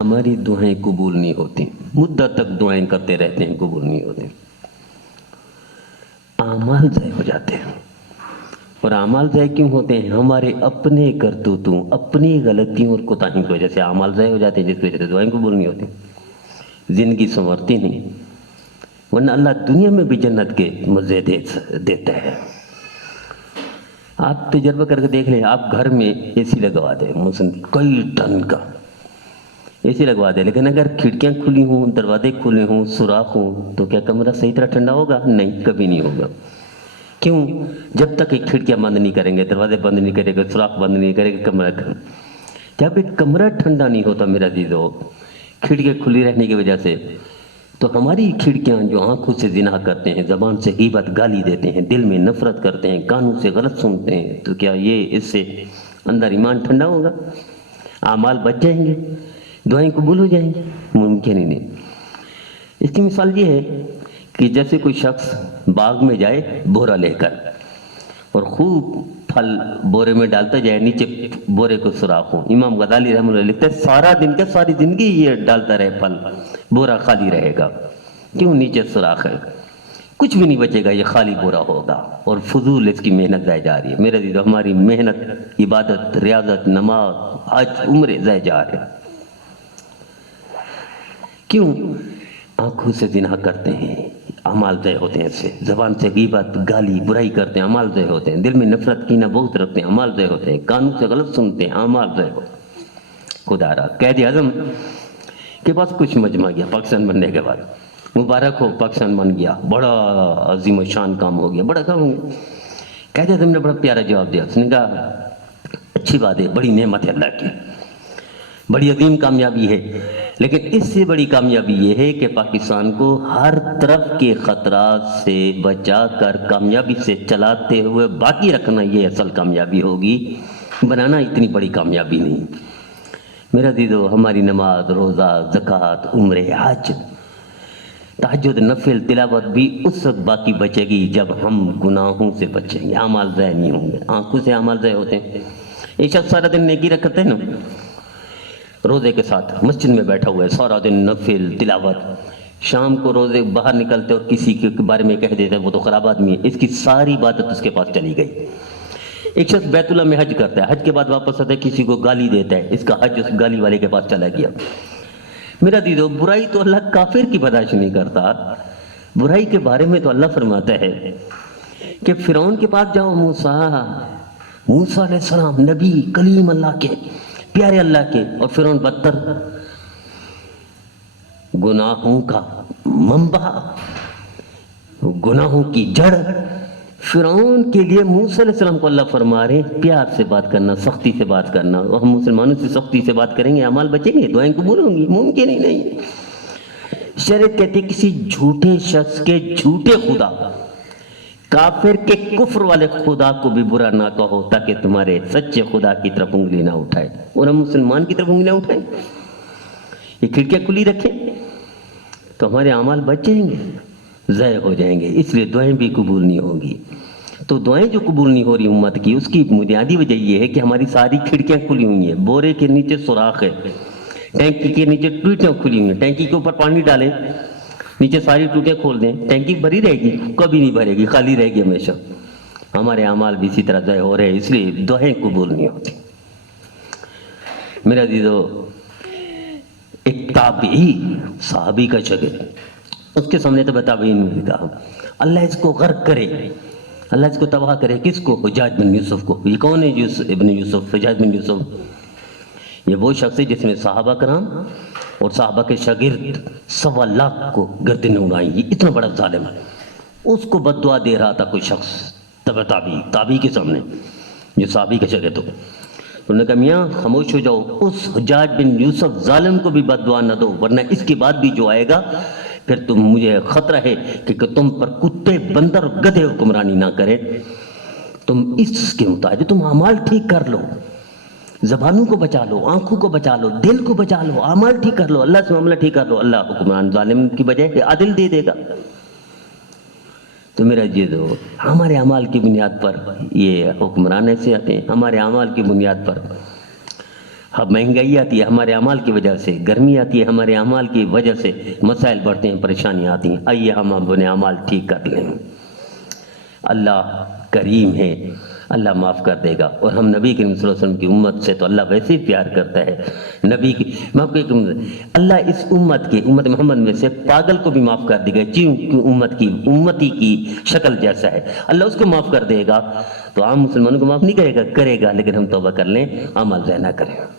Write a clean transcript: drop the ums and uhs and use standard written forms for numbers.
ہماری دعائیں قبول نہیں ہوتی، مدت تک دعائیں کرتے رہتے ہیں، قبول نہیں ہوتے، اعمال ضائع ہو جاتے ہیں۔ اور اعمال ضائع کیوں ہوتے ہیں؟ ہمارے اپنے کرتوتوں، اپنی غلطیوں اور کوتاہیوں کی وجہ سے اعمال ضائع ہو جاتے ہیں، جس کی وجہ سے دعائیں قبول نہیں ہوتی، زندگی سنورتی نہیں، ورنہ اللہ دنیا میں بھی جنت کے مزے دیتا ہے۔ آپ تجربہ کر کے دیکھ لیں، آپ گھر میں اے سی لگوا دیں، مثلاً کئی ٹن کا اے سی لگوا دیں، لیکن اگر کھڑکیاں کھلی ہوں، دروازے کھلے ہوں، سوراخ ہوں، تو کیا کمرہ صحیح طرح ٹھنڈا ہوگا؟ نہیں، کبھی نہیں ہوگا۔ کیوں؟ جب تک ایک کھڑکیاں بند نہیں کریں گے، دروازے بند نہیں کریں گے، سوراخ بند نہیں کریں گے، کمرہ جب ایک کمرہ ٹھنڈا نہیں ہوتا میرا عزیزو، کھڑکیاں کھلی رہنے کی وجہ سے، تو ہماری کھڑکیاں جو آنکھوں سے زنا کرتے ہیں، زبان سے غیبت گالی دیتے ہیں، دل میں نفرت کرتے ہیں، کانوں سے غلط سنتے ہیں، تو کیا یہ اس سے اندر ایمان ٹھنڈا ہوگا؟ اعمال بچ جائیں گے، دعائیں قبول ہو جائیں گی؟ ممکن ہی نہیں۔ اس کی مثال یہ ہے کہ جیسے کوئی شخص باغ میں جائے بورا لے کر اور خوب پھل بورے میں ڈالتا جائے، نیچے بورے کو سوراخ ہوں۔ امام غزالی رحمہ اللہ لکھتے ہیں سارا دن کا ساری زندگی یہ ڈالتا رہے پھل، بورا خالی رہے گا۔ کیوں؟ نیچے سوراخ ہے، کچھ بھی نہیں بچے گا، یہ خالی بورا ہوگا، اور فضول اس کی محنت ضائع جا رہی ہے۔ میرے عزیزو، ہماری محنت، عبادت، ریاضت، نماز، حج، عمرے ضائع جا رہے ہیں۔ کیوں؟ آنکھوں سے زنا کرتے ہیں، اعمال ضائع ہوتے ہیں، اس سے زبان سے غیبت گالی برائی کرتے ہیں، اعمال ضائع ہوتے ہیں، دل میں نفرت کینہ بغض رکھتے ہیں، اعمال ضائع ہوتے ہیں، کانوں سے غلط سنتے ہیں، اعمال ضائع ہوتے ہیں۔ خدا را قائد اعظم کے پاس کچھ مجمع گیا پاکستان بننے کے بعد، مبارک ہو پاکستان بن گیا، بڑا عظیم و شان کام ہو گیا، بڑا کام ہو گیا۔ قائد اعظم نے بڑا پیارا جواب دیا، اس نے کہا اچھی بات ہے، بڑی نعمت ہے اللہ کی، بڑی عظیم کامیابی ہے، لیکن اس سے بڑی کامیابی یہ ہے کہ پاکستان کو ہر طرف کے خطرات سے بچا کر کامیابی سے چلاتے ہوئے باقی رکھنا، یہ اصل کامیابی ہوگی، بنانا اتنی بڑی کامیابی نہیں۔ میرا عزیزو، ہماری نماز، روزہ، زکوٰۃ، عمرے، حج، تہجد، نفل، تلاوت بھی اس وقت باقی بچے گی جب ہم گناہوں سے بچیں گے، اعمال ضائع نہیں ہوں گے۔ آنکھوں سے اعمال ضائع ہوتے ہیں۔ ایک شخص سارا دن نیکی رکھتے ہیں نا، روزے کے ساتھ مسجد میں بیٹھا ہوا ہے، سارا دن نفل تلاوت، شام کو روزے باہر نکلتے اور کسی کے بارے میں کہہ دیتے وہ تو خراب آدمی ہے، اس کی ساری عبادت اس کے پاس چلی گئی۔ ایک شخص بیت اللہ میں حج کرتا ہے، حج کے بعد واپس آتا ہے، کسی کو گالی دیتا ہے، اس کا حج اس گالی والے کے پاس چلا گیا۔ میرا عزیزو، برائی تو اللہ کافر کی برداشت نہیں کرتا، برائی کے بارے میں تو اللہ فرماتا ہے کہ فرعون کے پاس جاؤ، موسیٰ علیہ السلام، نبی کلیم اللہ کے، پیارے اللہ کے، اور فرعون بدتر، گناہوں کا منبع، گناہوں کی جڑ۔ فرعون کے لیے موسیٰ علیہ السلام کو اللہ فرما رہے ہیں پیار سے بات کرنا، سختی سے بات کرنا، اور ہم مسلمانوں سے سختی سے بات کریں گے، اعمال بچیں گے، دعائیں قبول ہوں گی؟ ممکن ہی نہیں۔ شریعت کہتی ہے کسی جھوٹے شخص کے جھوٹے خدا، کافر کے کفر والے خدا کو بھی برا نہ کہو، تاکہ تمہارے سچے خدا کی طرف انگلی نہ اٹھائے، اور ہم مسلمان کی طرف انگلی نہ اٹھائیں، یہ کھڑکیاں کھلی رکھیں تو ہمارے اعمال بچ جائیں گے، ضائع ہو جائیں گے، اس لیے دعائیں بھی قبول نہیں ہوں گی۔ تو دعائیں جو قبول نہیں ہو رہی امت کی، اس کی بنیادی وجہ یہ ہے کہ ہماری ساری کھڑکیاں کھلی ہوئی ہیں، بورے کے نیچے سوراخ ہے، ٹینکی کے نیچے ٹوٹیاں کھلی ہوئی ہیں، ٹینکی کے اوپر پانی ڈالیں، نیچے ساری ٹوٹیاں کھول دیں، ٹینکی بھری رہے گی؟ کبھی نہیں بھرے گی، خالی رہے گی ہمیشہ۔ ہمارے اعمال بھی اسی طرح ضائع ہو رہے ہیں، اس لیے دعائیں قبول نہیں ہوتی۔ میرا عزیزو، ایک تابعی، صحابی کا شاگرد، اس کے سامنے تو تابعین نے کہا اللہ اس کو غرق کرے، اللہ اس کو تباہ کرے۔ کس کو؟ حجاج بن یوسف کو۔ یہ کون ہے؟ ابن یوسف، حجاج بن یوسف، یہ وہ شخص ہے جس نے صحابہ کرام اور صحابہ کے شاگرد 1.25 لاکھ کو گردنیں اڑائیں۔ یہ اتنا بڑا ظالم ہے، اس کو بد دعا دے رہا تھا کوئی شخص، تابعی کے سامنے، جو صحابی کا شاگرد ہو۔ انہوں نے کہا میاں خاموش ہو جاؤ، اس حجاج بن یوسف ظالم کو بھی بد دعا نہ دو، ورنہ اس کے بعد بھی جو آئے گا پھر مجھے خطرہ ہے کہ تم پر کتے، بندر، گدھے حکمرانی نہ کریں۔ تم اس کے مطابق تم اعمال ٹھیک کر لو، زبانوں کو بچا لو، آنکھوں کو بچا لو، دل کو بچا لو، اعمال ٹھیک کر لو، اللہ سے معاملہ ٹھیک کر لو، اللہ حکمران ظالم کی بجائے عادل دے دے گا۔ تو میرا عزیزو، ہمارے اعمال کی بنیاد پر یہ حکمران ایسے آتے ہیں، ہمارے اعمال کی بنیاد پر اب مہنگائی آتی ہے ہمارے اعمال کی وجہ سے، گرمی آتی ہے ہمارے اعمال کی وجہ سے، مسائل بڑھتے ہیں، پریشانیاں آتی ہیں، آئیے ہم اپنے اعمال ٹھیک کر لیں۔ اللہ کریم ہے، اللہ معاف کر دے گا۔ اور ہم نبی کریم صلی اللہ علیہ وسلم کی امت سے تو اللہ ویسے ہی پیار کرتا ہے، نبی کی معاف کر، اللہ اس امت کے، امت محمد میں سے پاگل کو بھی معاف کر دے گا، چیوں کی امتی کی شکل جیسا ہے، اللہ اس کو معاف کر دے گا۔ تو عام مسلمانوں کو معاف نہیں کرے گا، کرے گا، لیکن ہم توبہ کر لیں، عمل ضائع نہ کریں۔